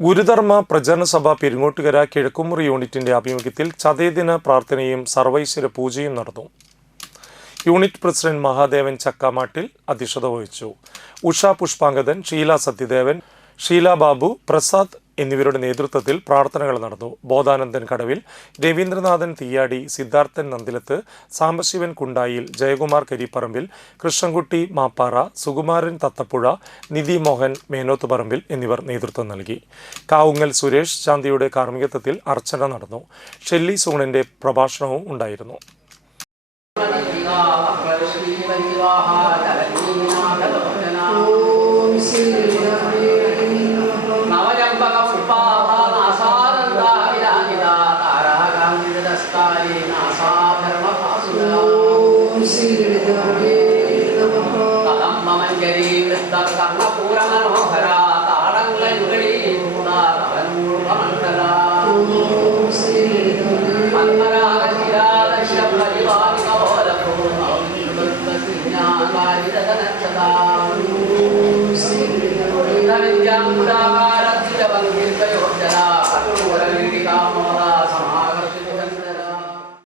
ഗുരുധർമ്മ പ്രചരണ സഭ പെരിങ്ങോട്ടുകര കിഴക്കുമുറി യൂണിറ്റിന്റെ ആഭിമുഖ്യത്തിൽ ചതയദിന പ്രാർത്ഥനയും സർവൈശ്വര പൂജയും നടന്നു. യൂണിറ്റ് പ്രസിഡന്റ് മഹാദേവൻ ചക്കാമാട്ടിൽ അധ്യക്ഷത വഹിച്ചു. ഉഷ പുഷ്പാങ്കദൻ, ഷീല സത്യദേവൻ, ഷീല ബാബു, പ്രസാദ് എന്നിവരുടെ നേതൃത്വത്തിൽ പ്രാർത്ഥനകൾ നടന്നു. ബോധാനന്ദൻ കടവിൽ, രവീന്ദ്രനാഥൻ തീയാടി, സിദ്ധാർത്ഥൻ നന്ദിലത്ത്, സാംബശിവൻ കുണ്ടായിൽ, ജയകുമാർ കരിപ്പറമ്പിൽ, കൃഷ്ണൻകുട്ടി മാപ്പാറ, സുകുമാരൻ തത്തപ്പുഴ, നിധി മോഹൻ മേനോത്തുപറമ്പിൽ എന്നിവർ നേതൃത്വം നൽകി. കാവുങ്ങൽ സുരേഷ് ശാന്തിയുടെ കാർമ്മികത്വത്തിൽ അർച്ചന നടന്നു. ഷെല്ലി സൂണിന്റെ പ്രഭാഷണവും ഉണ്ടായിരുന്നു. Yang mudah-mudahan tidak bangkit ke yogyakarta,